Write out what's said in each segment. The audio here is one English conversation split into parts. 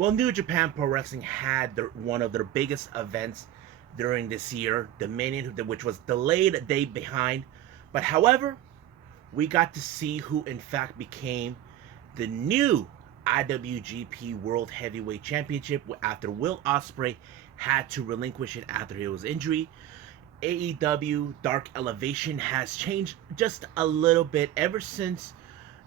Well, New Japan Pro Wrestling had one of their biggest events during this year, Dominion, which was delayed a day behind. But however, we got to see who in fact became the new IWGP World Heavyweight Championship after Will Ospreay had to relinquish it after his injury. AEW Dark Elevation has changed just a little bit ever since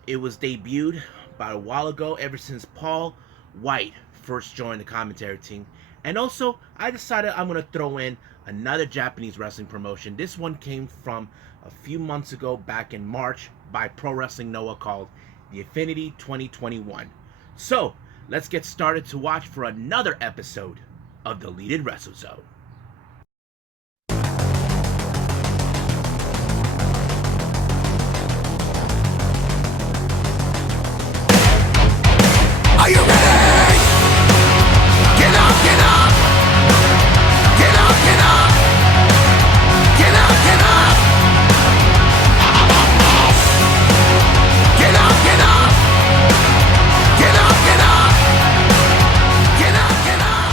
it was debuted about a while ago, ever since Paul White first joined the commentary team. And also, I decided I'm going to throw in another Japanese wrestling promotion. This one came from a few months ago, back in March, by Pro Wrestling Noah, called The Infinity 2021. So, let's get started to watch for another episode of the Deleted Wrestle Zone. Are you ready? Get up, get up. Get up, get up. Get up, get up. Get up, get up. Get up, get up. Get up, get up.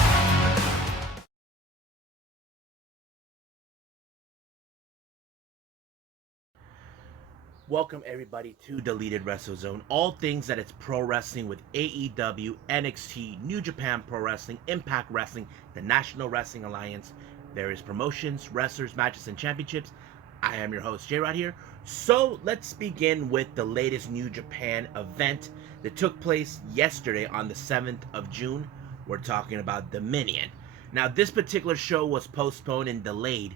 Welcome everybody to Deleted Wrestle Zone. All things that it's pro wrestling with AEW, NXT, New Japan Pro Wrestling, Impact Wrestling, the National Wrestling Alliance, various promotions, wrestlers, matches, and championships. I am your host, J-Rod here. So let's begin with the latest New Japan event that took place yesterday on the 7th of June. We're talking about Dominion. Now, this particular show was postponed and delayed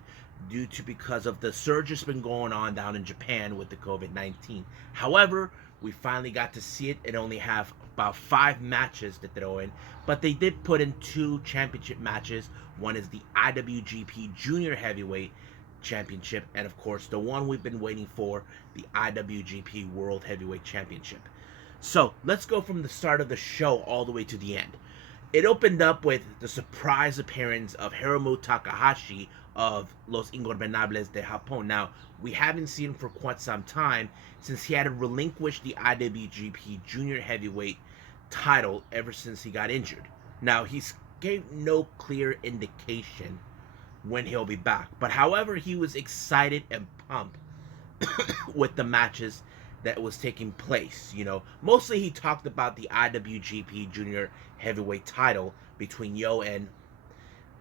because of the surge that's been going on down in Japan with the COVID-19. However, we finally got to see it and only have about 5 matches to throw in, but they did put in 2 championship matches. One is the IWGP Junior Heavyweight Championship, and of course the one we've been waiting for, the IWGP World Heavyweight Championship. So let's go from the start of the show all the way to the end. It opened up with the surprise appearance of Hiromu Takahashi of Los Ingobernables de Japón. Now, we haven't seen him for quite some time since he had to relinquish the IWGP Junior Heavyweight title ever since he got injured. Now, he's gave no clear indication when he'll be back. But however, he was excited and pumped with the matches that was taking place. You know, mostly he talked about the IWGP Junior Heavyweight title between Yo and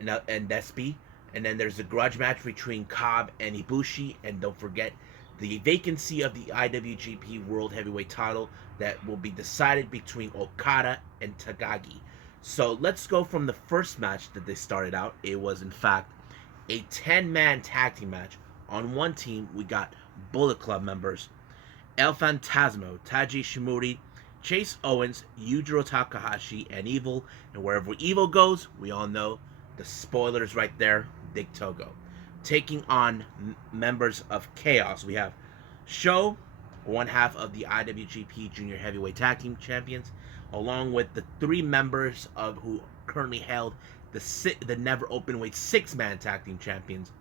Despy. And then there's a grudge match between Cobb and Ibushi. And don't forget the vacancy of the IWGP World Heavyweight title that will be decided between Okada and Takagi. So let's go from the first match that they started out. It was in fact a 10-man tag team match. On one team, we got Bullet Club members El Phantasmo, Taiji Shimori, Chase Owens, Yujiro Takahashi, and Evil. And wherever Evil goes, we all know the spoilers right there. Dig Togo. Taking on members of Chaos, we have Sho, one half of the IWGP Junior Heavyweight Tag Team Champions, along with the 3 members of who currently held the Never Openweight 6-man Tag Team Champions,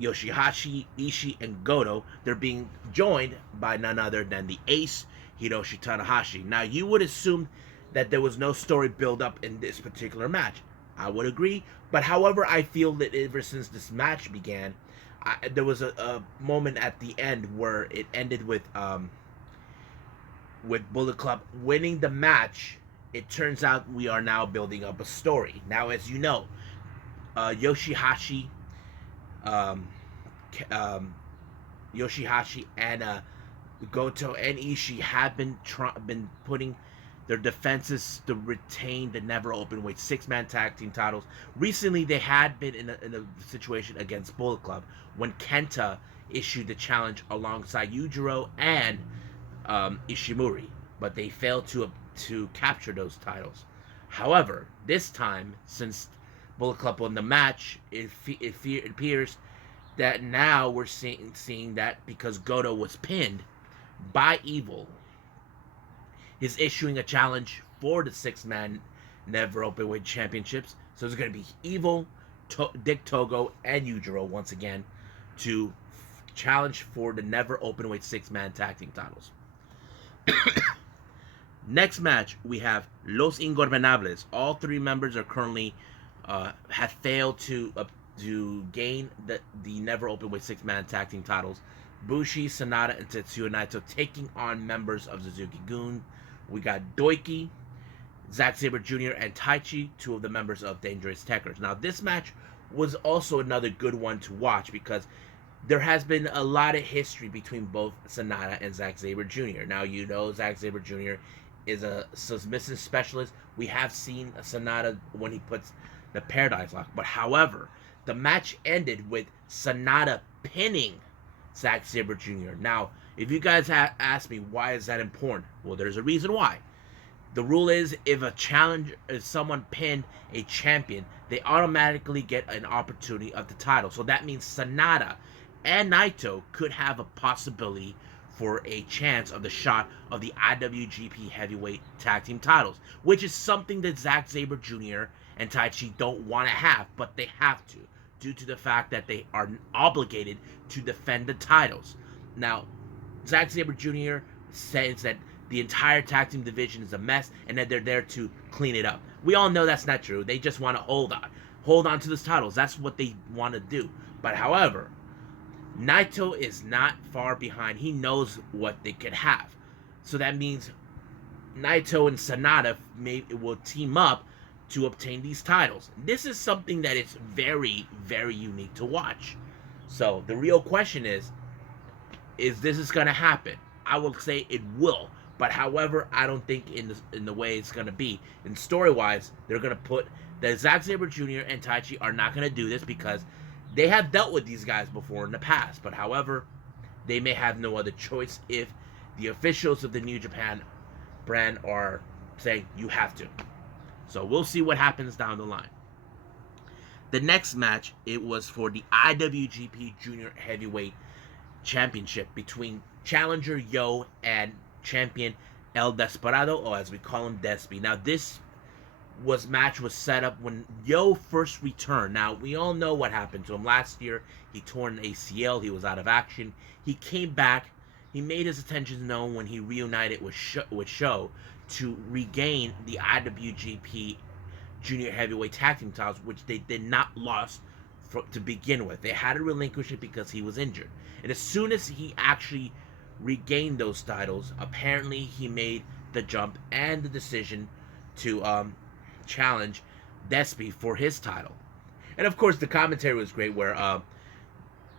Yoshihashi, Ishii, and Goto. They're being joined by none other than the Ace, Hiroshi Tanahashi. Now, you would assume that there was no story build up in this particular match. I would agree, but however, I feel that ever since this match began, there was a moment at the end where it ended with Bullet Club winning the match. It turns out we are now building up a story. Now, as you know, Yoshihashi and Goto and Ishii have been putting their defenses to retain the Never Openweight 6-man tag team titles. Recently, they had been in a situation against Bullet Club when Kenta issued the challenge alongside Yujiro and Ishimori, but they failed to capture those titles. However, this time, since Bullet Club won the match, it appears that now we're seeing that because Goto was pinned by Evil, he's issuing a challenge for the 6-man Never Openweight Championships. So it's going to be Evil, Dick Togo, and Yujiro once again to challenge for the Never Openweight 6-man tag team titles. Next match, we have Los Ingorbenables. All three members are currently have failed to gain the never openweight six-man tag team titles. Bushi, Sanada, and Tetsuya Naito taking on members of Suzuki Gun. We got Doiki, Zack Sabre Jr., and Taichi, two of the members of Dangerous Tekkers. Now, this match was also another good one to watch because there has been a lot of history between both Sanada and Zack Sabre Jr. Now, you know Zack Sabre Jr. is a submissive specialist. We have seen Sanada when he puts the Paradise Lock. But however, the match ended with Sanada pinning Zack Sabre Jr. Now, if you guys ask me why is that important, well, there's a reason why. The rule is if someone pinned a champion, they automatically get an opportunity of the title. So that means Sanada and Naito could have a possibility for a chance of the shot of the IWGP Heavyweight Tag Team titles, which is something that Zack Sabre Jr. and Taichi don't want to have, but they have to, due to the fact that they are obligated to defend the titles. Now, Zack Sabre Jr. says that the entire tag team division is a mess and that they're there to clean it up. We all know that's not true. They just want to hold on to those titles. That's what they want to do. But however, Naito is not far behind. He knows what they could have. So that means Naito and Sanada will team up to obtain these titles. This is something that is very, very unique to watch. So the real question is this going to happen? I will say it will. But however, I don't think in the way it's going to be. In story-wise, they're going to put that Zack Sabre Jr. and Taichi are not going to do this because they have dealt with these guys before in the past. But however, they may have no other choice if the officials of the New Japan brand are saying you have to. So we'll see what happens down the line. The next match, it was for the IWGP Junior Heavyweight Championship between challenger Yo and champion El Desperado, or as we call him, Despy. Now, this match was set up when Yo first returned. Now, we all know what happened to him last year. He tore an ACL. He was out of action. He came back. He made his intentions known when he reunited with Sho to regain the IWGP Junior Heavyweight Tag Team titles, which they did not lose to begin with. They had to relinquish it because he was injured. And as soon as he actually regained those titles, apparently he made the jump and the decision to challenge Despy for his title. And of course, the commentary was great, where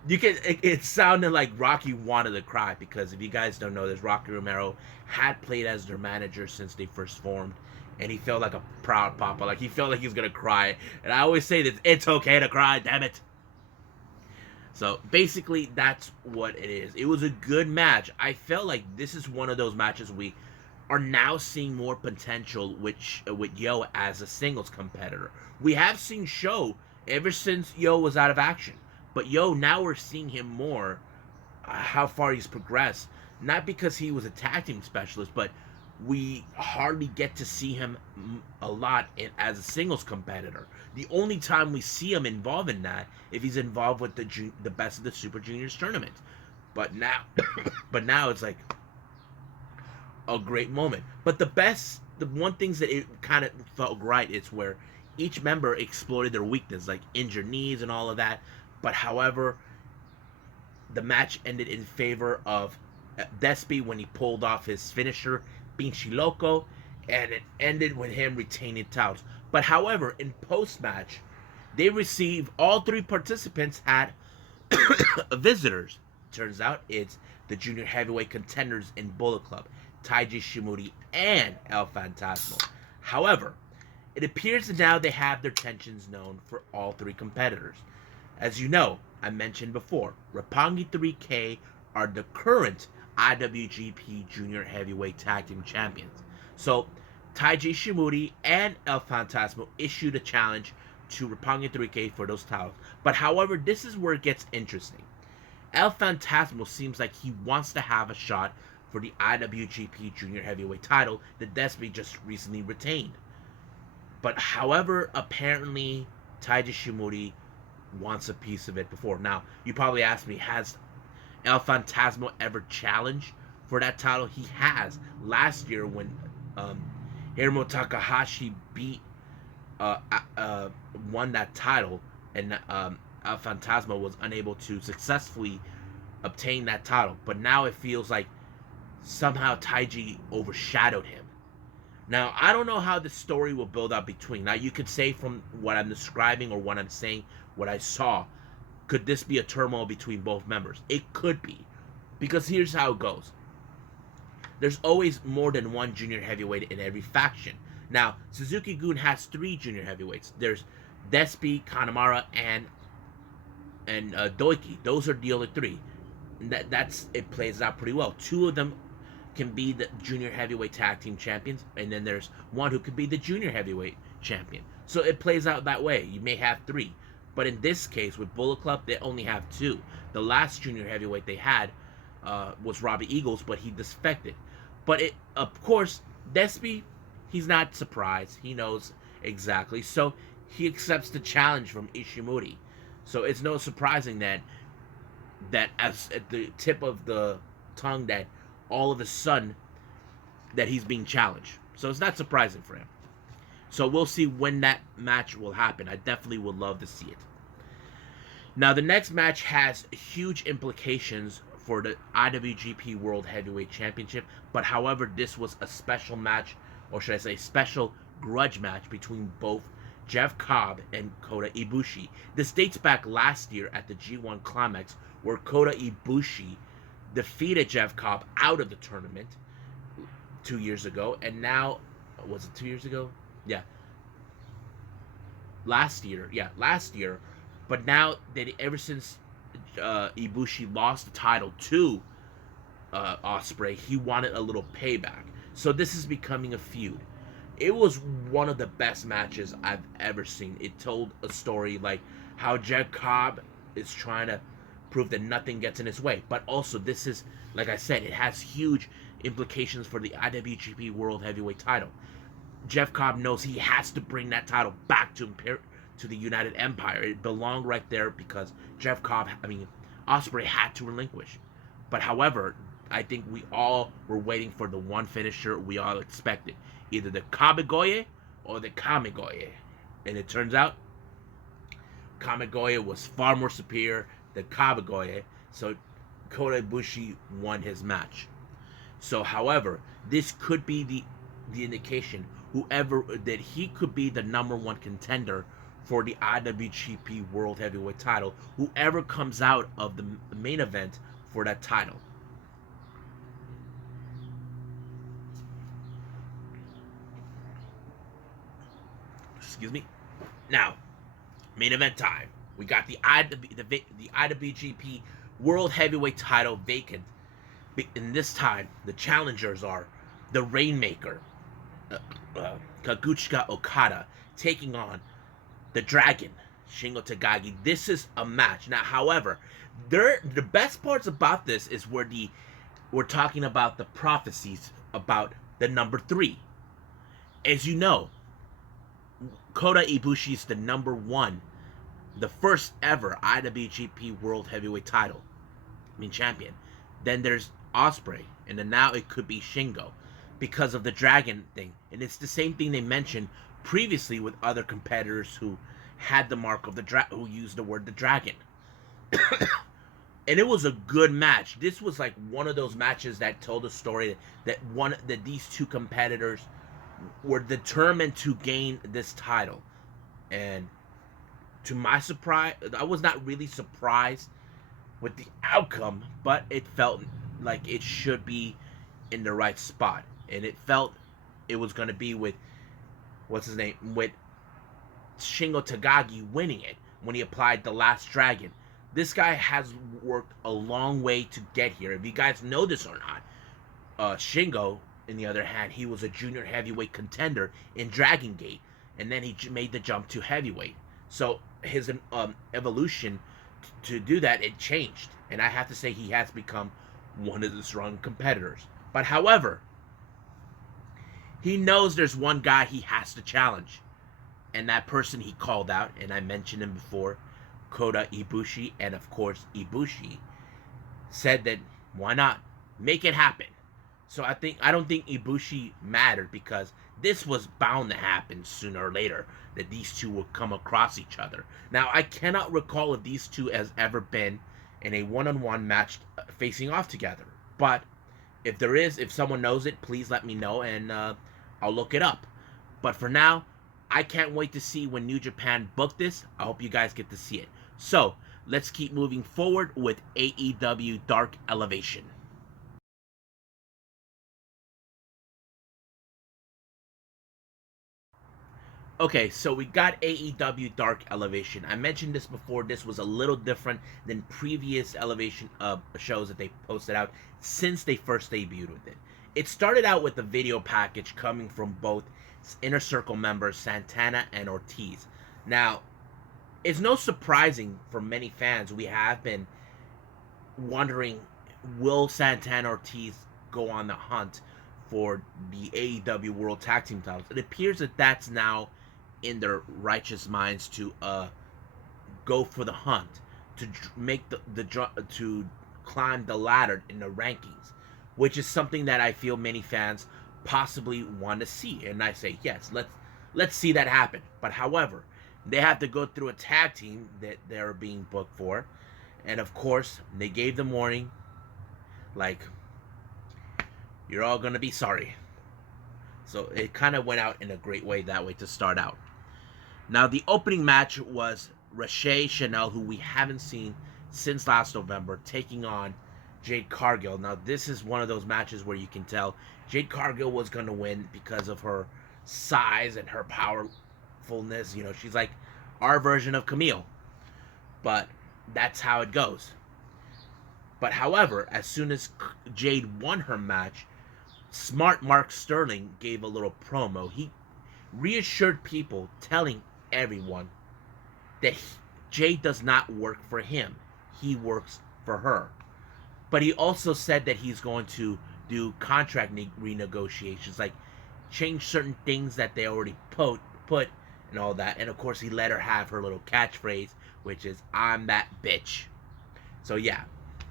it sounded like Rocky wanted to cry, because if you guys don't know this, Rocky Romero had played as their manager since they first formed, and he felt like a proud papa. Like, he felt like he was gonna cry. And I always say that it's okay to cry, damn it. So basically, that's what it is. It was a good match. I felt like this is one of those matches we are now seeing more potential with Yo as a singles competitor. We have seen Sho ever since Yo was out of action, but Yo, now we're seeing him more, how far he's progressed. Not because he was a tag team specialist, but we hardly get to see him a lot as a singles competitor. The only time we see him involved in that, if he's involved with the Best of the Super Juniors tournament. But now, it's like a great moment. But the one things that it kind of felt right is where each member exploited their weakness, like injured knees and all of that. But however, the match ended in favor of Despy when he pulled off his finisher, Pinchi Loco, and it ended with him retaining titles. But however, in post-match, all three participants had visitors. Turns out it's the junior heavyweight contenders in Bullet Club, Taiji Shimori and El Fantasmo. However, it appears that now they have their tensions known for all three competitors. As you know, I mentioned before, Roppongi 3K are the current IWGP Junior Heavyweight Tag Team Champions. So, Taiji Shimori and El Fantasmo issued a challenge to Roppongi 3K for those titles. But however, this is where it gets interesting. El Fantasmo seems like he wants to have a shot for the IWGP Junior Heavyweight title that Despy just recently retained. But however, apparently Taiji Shimori wants a piece of it before. Now, you probably ask me, has El Fantasmo ever challenged for that title? He has, last year when Hiromu Takahashi won that title, and El Fantasma was unable to successfully obtain that title. But now it feels like somehow Taiji overshadowed him. Now, I don't know how the story will build up between. Now, you could say from what I'm describing or what I'm saying, what I saw, could this be a turmoil between both members? It could be. Because here's how it goes. There's always more than one junior heavyweight in every faction. Now, Suzuki-gun has 3 junior heavyweights. There's Despi, Kanemaru, and Doiki. Those are the other 3. That's it plays out pretty well. 2 of them can be the junior heavyweight tag team champions, and then there's one who could be the junior heavyweight champion. So it plays out that way. You may have 3, but in this case with Bullet Club, they only have 2. The last junior heavyweight they had was Robbie Eagles, but he defected. But of course, Despi, he's not surprised. He knows exactly, so he accepts the challenge from Ishimori. So it's no surprising that as at the tip of the tongue that all of a sudden that he's being challenged. So it's not surprising for him. So we'll see when that match will happen. I definitely would love to see it. Now the next match has huge implications for the IWGP World Heavyweight Championship, but however, this was a special match, or should I say special grudge match between both Jeff Cobb and Kota Ibushi. This dates back last year at the G1 Climax, where Kota Ibushi defeated Jeff Cobb out of the tournament 2 years ago, and now, was it 2 years ago? Yeah. Last year, but now that ever since Ibushi lost the title to Ospreay, he wanted a little payback. So this is becoming a feud. It was one of the best matches I've ever seen. It told a story like how Jeff Cobb is trying to prove that nothing gets in his way. But also, this is, like I said, it has huge implications for the IWGP World Heavyweight title. Jeff Cobb knows he has to bring that title back to the United Empire. It belonged right there because Ospreay had to relinquish. But however, I think we all were waiting for the one finisher we all expected. Either the Kamegoye or the Kamegoye. And it turns out, Kamegoye was far more superior than Kamegoye, so Kota Ibushi won his match. So, however, this could be the indication that he could be the number 1 contender for the IWGP World Heavyweight title, whoever comes out of the main event for that title. Excuse me. Now, main event time. We got the IWGP World Heavyweight title vacant. In this time, the challengers are the Rainmaker, Kaguchika Okada, taking on the Dragon, Shingo Takagi. This is a match. Now, however, the best parts about this is where we're talking about the prophecies about the number 3. As you know, Kota Ibushi is the number 1, the first ever IWGP World Heavyweight champion. Then there's Ospreay, and then now it could be Shingo because of the Dragon thing. And it's the same thing they mentioned previously with other competitors who had the mark of who used the word the Dragon. And it was a good match. This was like one of those matches that told a story that these 2 competitors were determined to gain this title. And to my surprise, I was not really surprised with the outcome, but it felt like it should be in the right spot. And it felt it was going to be with, with Shingo Takagi winning it when he applied the Last Dragon. This guy has worked a long way to get here. If you guys know this or not, Shingo, on the other hand, he was a junior heavyweight contender in Dragon Gate, and then he made the jump to heavyweight. So his evolution to do that, it changed, and I have to say he has become one of the strong competitors. But however, he knows there's one guy he has to challenge, and that person he called out, and I mentioned him before, Kota Ibushi. And of course, Ibushi said that why not make it happen. So I don't think Ibushi mattered because this was bound to happen sooner or later that these two would come across each other. Now I cannot recall if these two has ever been in a one-on-one match facing off together. But if there is, if someone knows it, please let me know and I'll look it up. But for now, I can't wait to see when New Japan book this. I hope you guys get to see it. So let's keep moving forward with AEW Dark Elevation. Okay, so we got AEW Dark Elevation. I mentioned this before. This was a little different than previous Elevation shows that they posted out since they first debuted with it. It started out with a video package coming from both Inner Circle members Santana and Ortiz. Now, it's no surprising for many fans. We have been wondering, will Santana Ortiz go on the hunt for the AEW World Tag Team titles? It appears that that's now in their righteous minds to go for the hunt, to make to climb the ladder in the rankings, which is something that I feel many fans possibly want to see. And I say yes, let's see that happen. But however, they have to go through a tag team that they're being booked for, and of course they gave them warning, like, you're all gonna be sorry. So it kind of went out in a great way that way to start out. Now, the opening match was Rache Chanel, who we haven't seen since last November, taking on Jade Cargill. Now, this is one of those matches where you can tell Jade Cargill was going to win because of her size and her powerfulness. You know, she's like our version of Camille. But that's how it goes. But however, as soon as Jade won her match, smart Mark Sterling gave a little promo. He reassured people, telling everyone that Jade does not work for him. He works for her. But he also said that he's going to do contract renegotiations, like change certain things that they already put and all that. And of course, he let her have her little catchphrase, which is, "I'm that bitch." So yeah,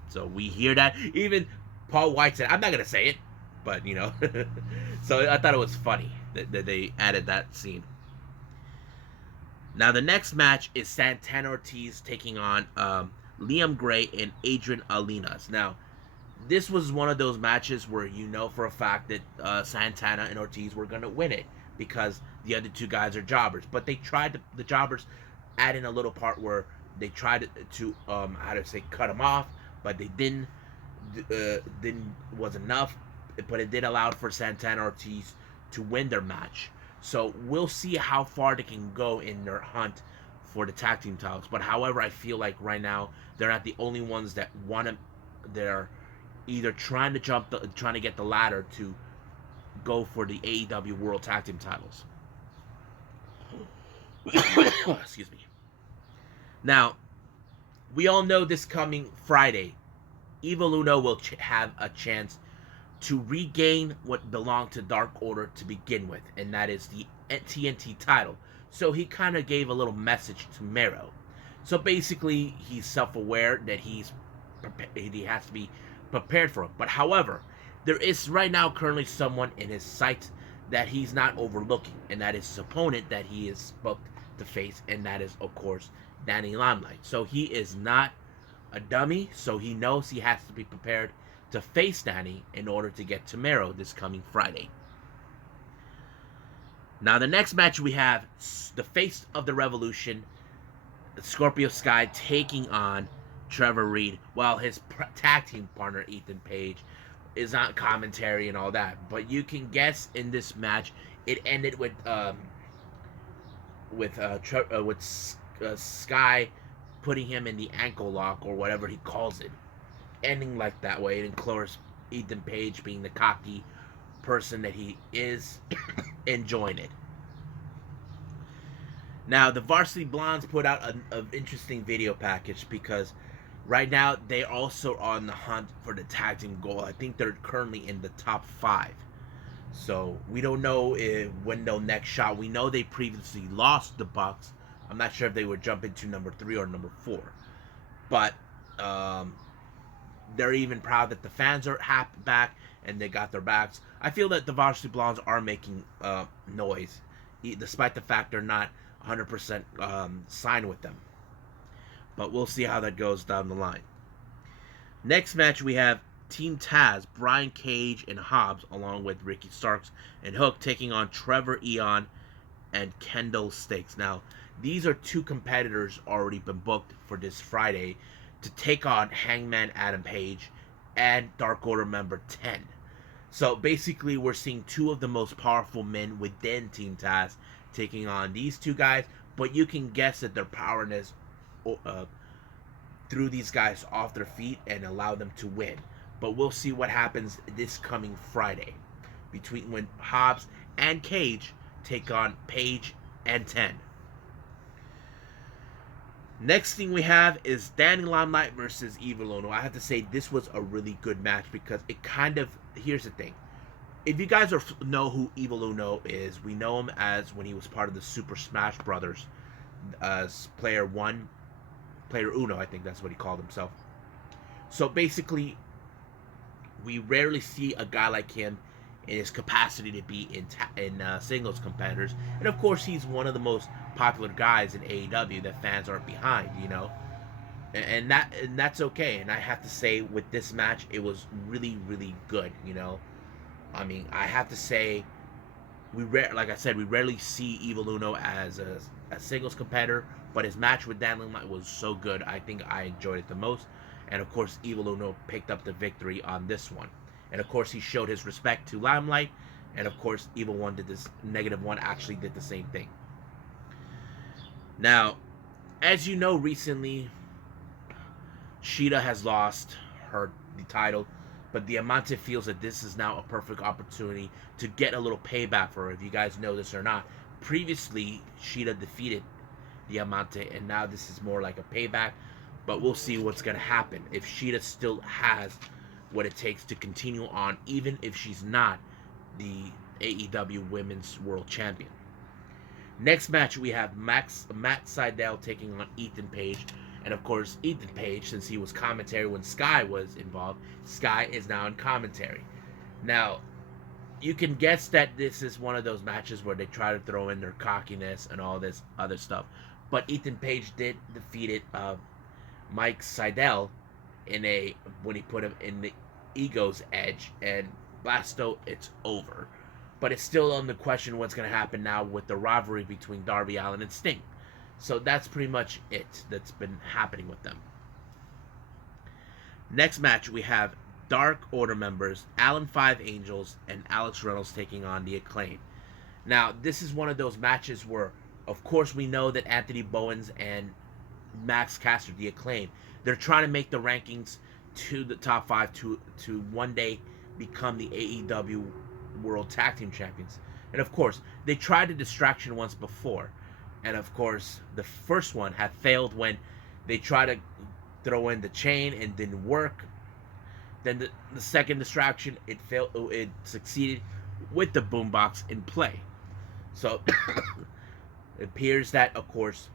so we hear that. Even Paul White said, "I'm not gonna say it," but you know. So I thought it was funny that they added that scene. Now the next match is Santana Ortiz taking on Liam Gray and Adrian Alinas. Now, this was one of those matches where you know for a fact that Santana and Ortiz were going to win it because the other two guys are jobbers. But they tried the jobbers add in a little part where they tried to cut them off, but they didn't was enough. But it did allow for Santana Ortiz to win their match. So we'll see how far they can go in their hunt for the tag team titles. But however, I feel like right now they're not the only ones that want to. They're either trying to get the ladder to go for the AEW World Tag Team titles. Excuse me. Now, we all know this coming Friday, Evil Uno will have a chance to regain what belonged to Dark Order to begin with, and that is the TNT title. So he kind of gave a little message to Mero. So basically, he's self-aware that he has to be prepared for it. But however, there is right now currently someone in his sights that he's not overlooking, and that is his opponent that he is booked to face, and that is, of course, Danny Limelight. So he is not a dummy, so he knows he has to be prepared to face Danny in order to get to Mero this coming Friday. Now the next match we have the face of the Revolution, Scorpio Sky, taking on Trevor Reed, while his tag team partner Ethan Page is on commentary and all that. But you can guess in this match, it ended with Sky putting him in the ankle lock or whatever he calls it, ending like that way. And of course, Ethan Page, being the cocky person that he is, enjoying it. Now, the Varsity Blondes put out an interesting video package because right now they're also on the hunt for the tag team goal. I think they're currently in the top 5. So we don't know when they'll next shot. We know they previously lost the Bucks. I'm not sure if they would jump into number 3 or number 4. But they're even proud that the fans are back and they got their backs. I feel that the Varsity Blondes are making noise, despite the fact they're not 100% signed with them. But we'll see how that goes down the line. Next match we have Team Taz, Brian Cage and Hobbs, along with Ricky Starks and Hook, taking on Trevor Eon and Kendall Stakes. Now, these are two competitors already been booked for this Friday to take on Hangman Adam Page and Dark Order member 10. So basically, we're seeing two of the most powerful men within Team Taz taking on these two guys, but you can guess that their powerness threw these guys off their feet and allow them to win. But we'll see what happens this coming Friday between when Hobbs and Cage take on Page and 10. Next thing we have is Danny Limelight versus Evil Uno. I have to say this was a really good match because it kind of, here's the thing. If you guys know who Evil Uno is, we know him as when he was part of the Super Smash Brothers as Player Uno, I think that's what he called himself. So basically, we rarely see a guy like him in his capacity to be in singles competitors, and of course he's one of the most popular guys in AEW that fans are behind, you know, and that's okay. And I have to say, with this match, it was really, really good, you know. I mean, I have to say, like I said, we rarely see Evil Uno as a singles competitor, but his match with Dan Limelight was so good, I think I enjoyed it the most. And of course, Evil Uno picked up the victory on this one. And of course, he showed his respect to Limelight. And of course, Evil One did this. Negative One actually did the same thing. Now, as you know, recently, Shida has lost the title. But Diamante feels that this is now a perfect opportunity to get a little payback for her. If you guys know this or not, previously, Shida defeated Diamante. And now this is more like a payback. But we'll see what's going to happen. If Shida still has what it takes to continue on, even if she's not the AEW Women's World Champion. Next match, we have Matt Sydal taking on Ethan Page. And of course, Ethan Page, since he was commentary when Sky was involved, Sky is now in commentary. Now, you can guess that this is one of those matches where they try to throw in their cockiness and all this other stuff. But Ethan Page did defeat Mike Sydal when he put him in the Ego's Edge, and Blasto, it's over. But it's still on the question what's going to happen now with the rivalry between Darby Allin and Sting. So that's pretty much it that's been happening with them. Next match, we have Dark Order members Alan Five Angels and Alex Reynolds taking on the Acclaim. Now, this is one of those matches where, of course, we know that Anthony Bowens and Max Caster, the Acclaim, they're trying to make the rankings to the top 5 to one day become the AEW World Tag Team Champions. And of course, they tried a distraction once before. And of course, the first one had failed when they tried to throw in the chain and didn't work. Then the second distraction, it failed. It succeeded with the boombox in play. So it appears that, of course,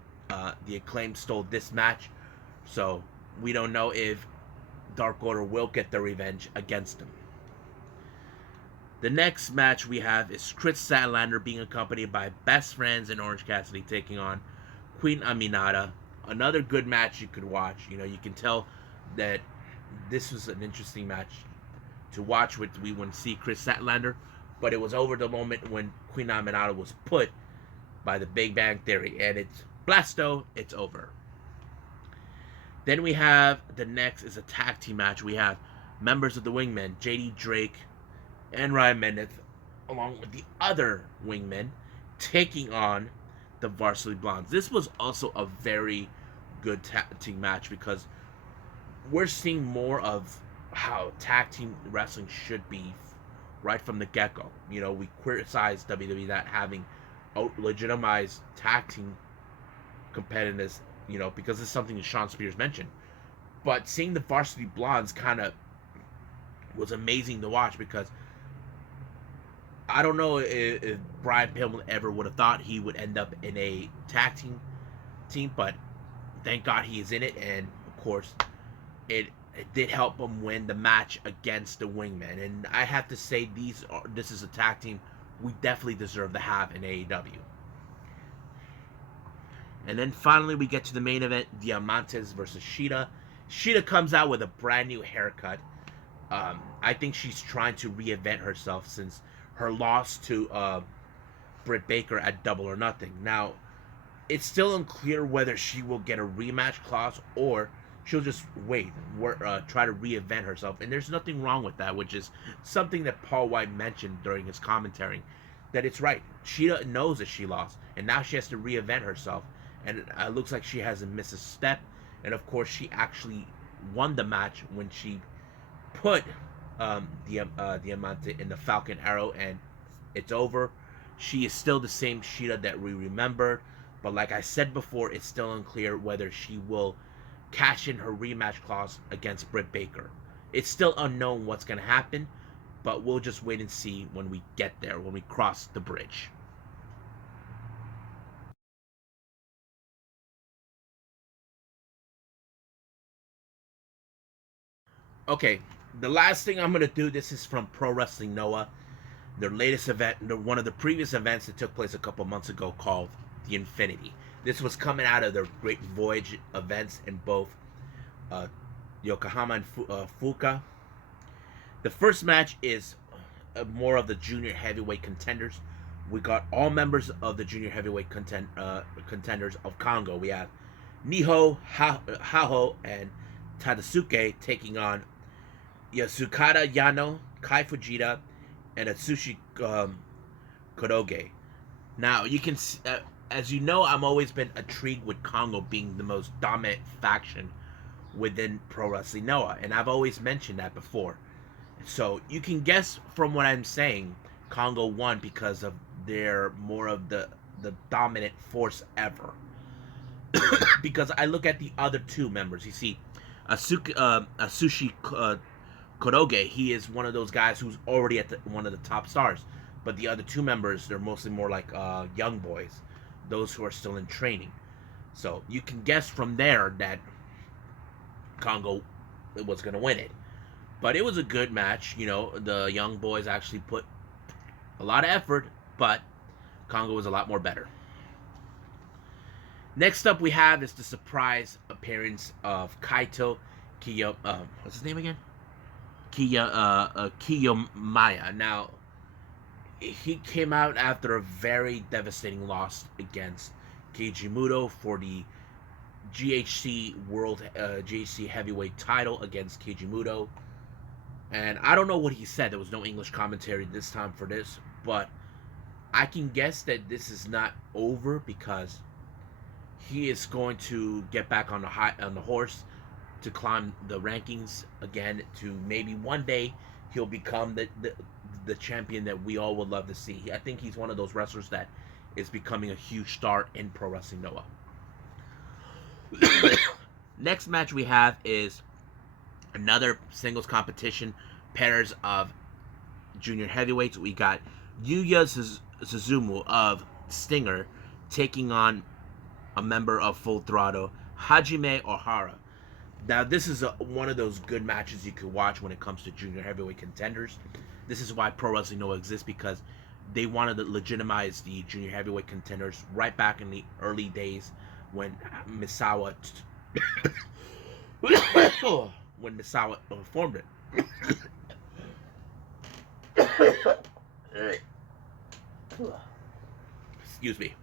the Acclaim stole this match. So we don't know if Dark Order will get their revenge against them. The next match we have is Chris Statlander being accompanied by Best Friends and Orange Cassidy taking on Queen Aminata. Another good match you could watch. You know, you can tell that this was an interesting match to watch. We wouldn't see Chris Statlander, but it was over the moment when Queen Aminata was put by the Big Bang Theory, and it's Blasto, it's over. Then we have the next is a tag team match. We have members of the Wingmen, JD Drake and Ryan Mendez, along with the other Wingmen, taking on the Varsity Blondes. This was also a very good tag team match because we're seeing more of how tag team wrestling should be right from the get-go. You know, we criticized WWE that having legitimized tag team competitiveness, you know, because it's something that Sean Spears mentioned. But seeing the Varsity Blondes kind of was amazing to watch because I don't know if Brian Pillman ever would have thought he would end up in a tag team, but thank God he is in it, and of course, it it did help him win the match against the Wingman. And I have to say, this is a tag team we definitely deserve to have in AEW. And then finally we get to the main event, Diamantes versus Shida. Shida comes out with a brand new haircut. I think she's trying to reinvent herself since her loss to Britt Baker at Double or Nothing. Now, it's still unclear whether she will get a rematch clause or she'll just wait, try to reinvent herself. And there's nothing wrong with that, which is something that Paul White mentioned during his commentary, that it's right. Shida knows that she lost, and now she has to reinvent herself. And it looks like she hasn't missed a step. And of course, she actually won the match when she put Diamante in the Falcon Arrow, and it's over. She is still the same Shida that we remembered, but like I said before, it's still unclear whether she will cash in her rematch clause against Britt Baker. It's still unknown what's going to happen, but we'll just wait and see when we get there, when we cross the bridge. Okay, the last thing I'm going to do, this is from Pro Wrestling Noah, their latest event, one of the previous events that took place a couple months ago called The Infinity. This was coming out of their Great Voyage events in both Yokohama and Fukuoka. The first match is more of the junior heavyweight contenders. We got all members of the junior heavyweight contenders of Congo. We have Niho, Haho, and Tadasuke taking on Yasukata Yano, Kai Fujita, and Atsushi Kodoge. Now, you can, as you know, I've always been intrigued with Congo being the most dominant faction within Pro Wrestling Noah, and I've always mentioned that before. So you can guess from what I'm saying, Congo won because of their more of the dominant force ever. Because I look at the other two members, you see, Atsushi Kodoge, he is one of those guys who's already at one of the top stars. But the other two members, they're mostly more like young boys, those who are still in training. So you can guess from there that Congo was going to win it. But it was a good match. You know, the young boys actually put a lot of effort, but Congo was a lot more better. Next up we have is the surprise appearance of Kaito what's his name again? Kiyomaya. Now, he came out after a very devastating loss against Keiji Muto for the GHC World GHC Heavyweight title against Keiji Muto. And I don't know what he said. There was no English commentary this time for this, but I can guess that this is not over because he is going to get back on the horse to climb the rankings again, to maybe one day he'll become the champion that we all would love to see. I think he's one of those wrestlers that is becoming a huge star in Pro Wrestling Noah. Next match we have is another singles competition, pairs of junior heavyweights. We got Yuya Suzumu of Stinger taking on a member of Full Throttle, Hajime Ohara. Now, this is one of those good matches you could watch when it comes to junior heavyweight contenders. This is why Pro Wrestling Noah exists, because they wanted to legitimize the junior heavyweight contenders right back in the early days when Misawa formed it. Excuse me.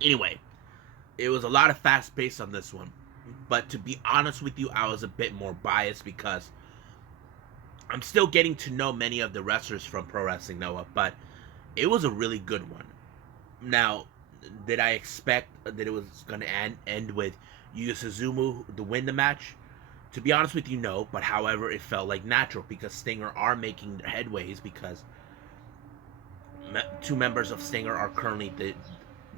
Anyway, it was a lot of fast pace on this one, but to be honest with you, I was a bit more biased because I'm still getting to know many of the wrestlers from Pro Wrestling Noah, but it was a really good one. Now, did I expect that it was going to end with Yuya Suzumu to win the match? To be honest with you, no, but however, it felt like natural because Stinger are making their headways, because two members of Stinger are currently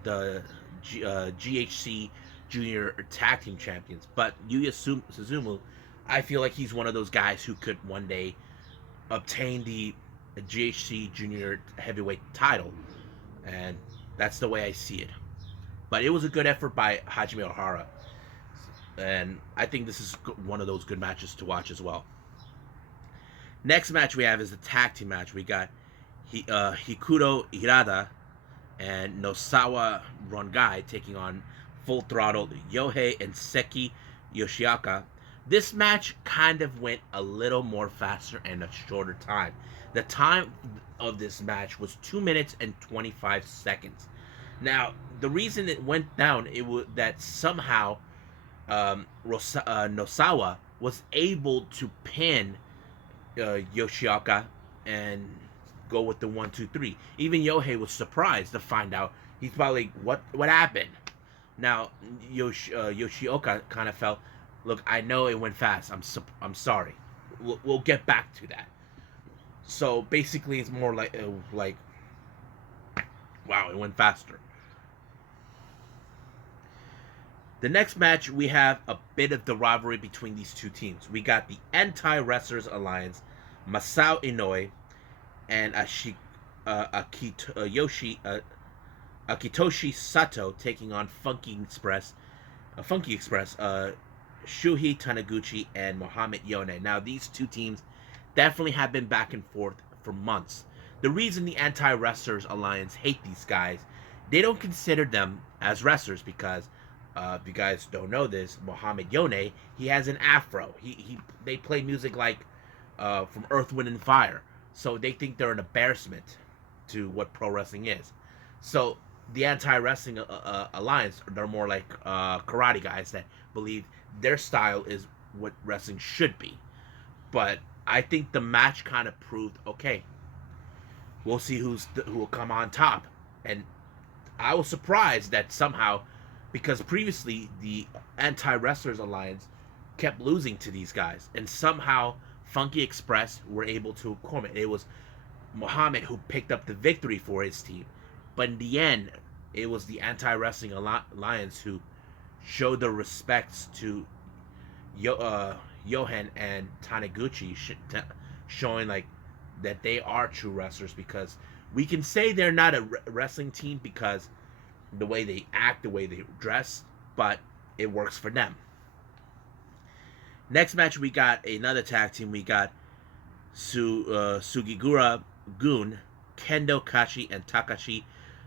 the GHC Junior Tag Team Champions. But Yuya Suzumu, I feel like he's one of those guys who could one day obtain the GHC Junior Heavyweight title. And That's the way I see it. But it was a good effort by Hajime Ohara, and I think this is one of those good matches to watch as well. Next match we have is the tag team match. We got Hikuro Hirada and Nosawa Rongai taking on Full Throttle Yohei and Seki Yoshiaka. This match kind of went a little more faster and a shorter time. The time of this match was 2 minutes and 25 seconds. Now, the reason it went down, it was that somehow Nosawa was able to pin Yoshiaka and go with the 1-2-3. Even Yohei was surprised to find out. He's probably like, what happened? Now Yoshioka kind of felt, look, I know it went fast. I'm sorry. We'll get back to that. So basically, it's more like wow, it went faster. The next match, we have a bit of the rivalry between these two teams. We got the Anti-Wrestlers Alliance, Masao Inoue and Akitoshi Sato taking on Funky Express, Shuhei Taniguchi and Mohamed Yone. Now, these two teams definitely have been back and forth for months. The reason the Anti-Wrestlers Alliance hate these guys, they don't consider them as wrestlers because, if you guys don't know this, Mohamed Yone, he has an afro. They play music like from Earth, Wind, and Fire. So they think they're an embarrassment to what pro wrestling is. So the Anti-Wrestling Alliance, they're more like karate guys that believe their style is what wrestling should be. But I think the match kind of proved, okay, we'll see who will come on top. And I was surprised that somehow, because previously the Anti-Wrestlers Alliance kept losing to these guys, and somehow Funky Express were able to come. It was Muhammad who picked up the victory for his team, but in the end, it was the Anti-Wrestling Alliance who showed their respects to Johan and Taniguchi, showing like that they are true wrestlers, because we can say they're not a wrestling team because the way they act, the way they dress, but it works for them. Next match, we got another tag team. We got Sugigura Gun, Kendo Kashi, and Takashi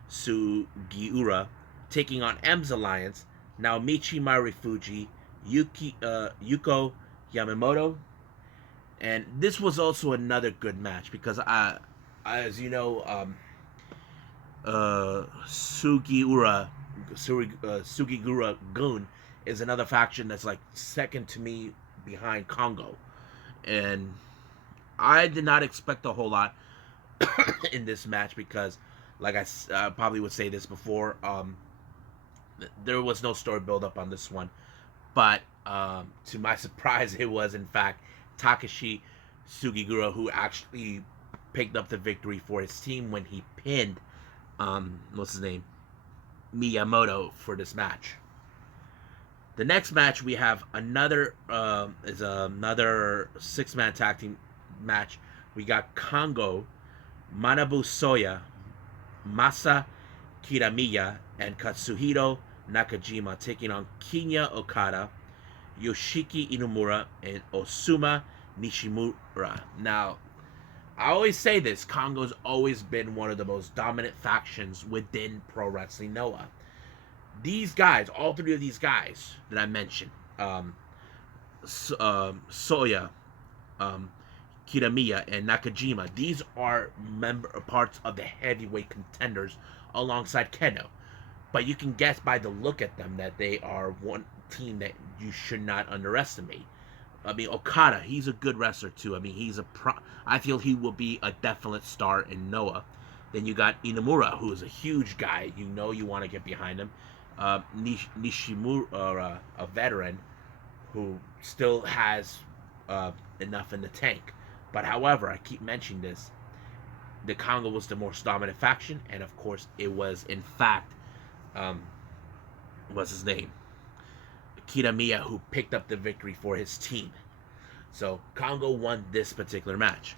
Sugiura taking on M's Alliance, Naomichi Marufuji, Yuko Yamamoto. And this was also another good match because, as you know, Sugigura Gun is another faction that's like second to me behind Congo, and I did not expect a whole lot in this match because, like I probably would say this before, there was no story build up on this one, but to my surprise, it was in fact Takashi Sugigura who actually picked up the victory for his team when he pinned what's his name, Miyamoto, for this match. The next match we have another 6-man tag team match. We got Kongo, Manabu Soya, Masa Kiramiya, and Katsuhiro Nakajima taking on Kinya Okada, Yoshiki Inamura, and Osuma Nishimura. Now, I always say this, Kongo's always been one of the most dominant factions within Pro Wrestling Noah. These guys, all three of these guys that I mentioned, Soya, Kiramiya, and Nakajima, these are parts of the heavyweight contenders alongside Keno. But you can guess by the look at them that they are one team that you should not underestimate. I mean, Okada, he's a good wrestler too. I mean, I feel he will be a definite star in Noah. Then you got Inamura, who is a huge guy. You know you want to get behind him. Nishimura, a veteran who still has enough in the tank. But however, I keep mentioning this, the Kongo was the most dominant faction, and of course, it was in fact, what's his name? Kitamiya, who picked up the victory for his team. So Kongo won this particular match.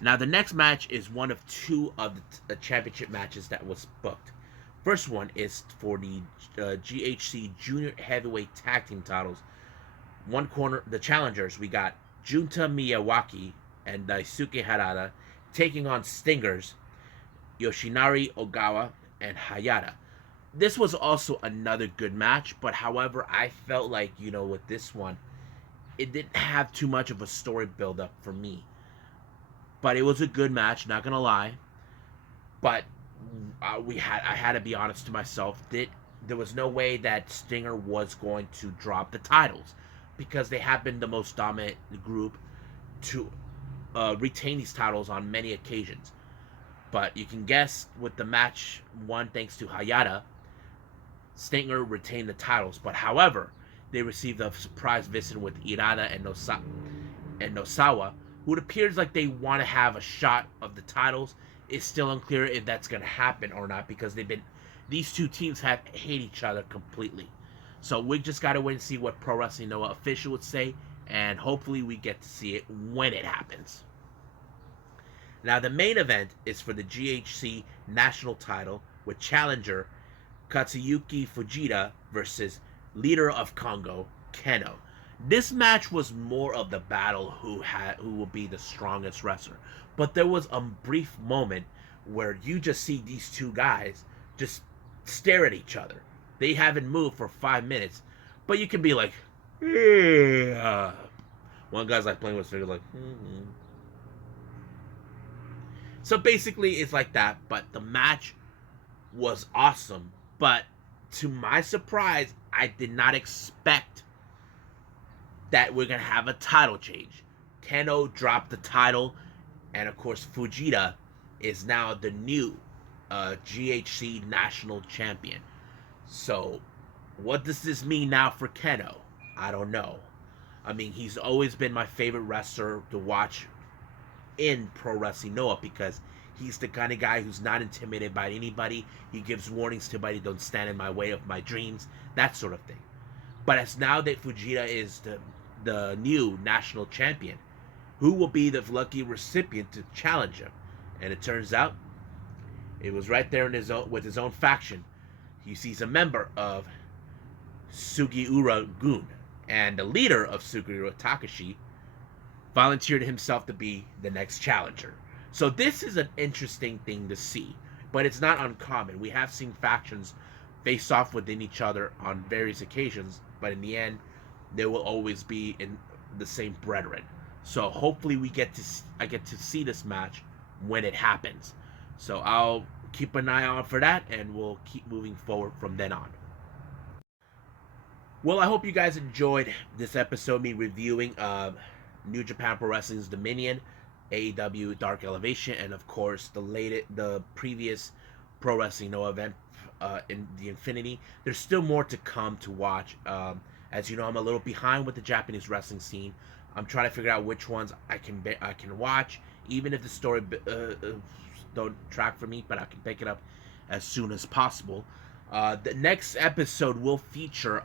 Now the next match is one of two of the championship matches that was booked. First one is for the GHC Junior Heavyweight Tag Team titles. One corner, the challengers, we got Junta Miyawaki and Daisuke Harada taking on Stingers, Yoshinari Ogawa, and Hayata. This was also another good match, but however, I felt like, with this one, it didn't have too much of a story build up for me. But it was a good match, not gonna lie. But I had to be honest to myself that there was no way that Stinger was going to drop the titles because they have been the most dominant group to retain these titles on many occasions. But you can guess with the match won thanks to Hayata, Stinger retained the titles. But however, they received a surprise visit with Irada and Nosawa, who it appears like they want to have a shot of the titles. It's still unclear if that's going to happen or not because these two teams have hate each other completely. So we just got to wait and see what Pro Wrestling Noah official would say, and hopefully we get to see it when it happens. Now the main event is for the GHC national title with challenger Katsuyuki Fujita versus leader of Congo, Keno. This match was more of the battle who will be the strongest wrestler. But there was a brief moment where you just see these two guys just stare at each other. They haven't moved for 5 minutes, but you can be like, yeah. One guy's like playing with his fingers, like, So basically, it's like that. But the match was awesome. But to my surprise, I did not expect that we're gonna have a title change. Keno dropped the title, and of course Fujita is now the new GHC national champion. So what does this mean now for Keno? I don't know. I mean, he's always been my favorite wrestler to watch in Pro Wrestling Noah because he's the kind of guy who's not intimidated by anybody. He gives warnings to anybody, don't stand in my way of my dreams, that sort of thing. But as now that Fujita is the new national champion, who will be the lucky recipient to challenge him? And it turns out it was right there with his own faction. He's a member of Sugiura Gun, and the leader of Sugiura, Takashi, volunteered himself to be the next challenger. So this is an interesting thing to see, but it's not uncommon. We have seen factions face off within each other on various occasions, but in the end, they will always be in the same brethren. So hopefully I get to see this match when it happens. So I'll keep an eye out for that, and we'll keep moving forward from then on. Well, I hope you guys enjoyed this episode, me reviewing New Japan Pro Wrestling's Dominion, AEW Dark Elevation, and of course the previous Pro Wrestling No event in the Infinity. There's still more to come to watch. As you know, I'm a little behind with the Japanese wrestling scene. I'm trying to figure out which ones I can watch, even if the story don't track for me, but I can pick it up as soon as possible. The next episode will feature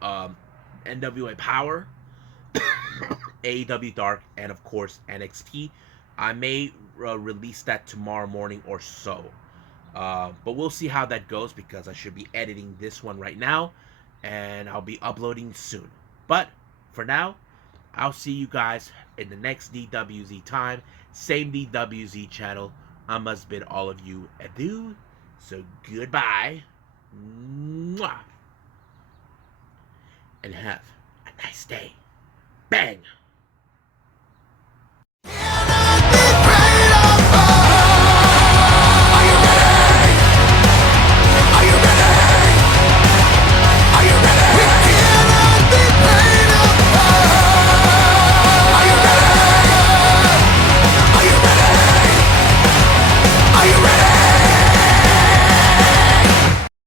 NWA Power, AEW Dark, and of course NXT. I may release that tomorrow morning or so. But we'll see how that goes because I should be editing this one right now, and I'll be uploading soon. But for now, I'll see you guys in the next DWZ time. Same DWZ channel. I must bid all of you adieu. So goodbye. Mwah. And have a nice day. Bang!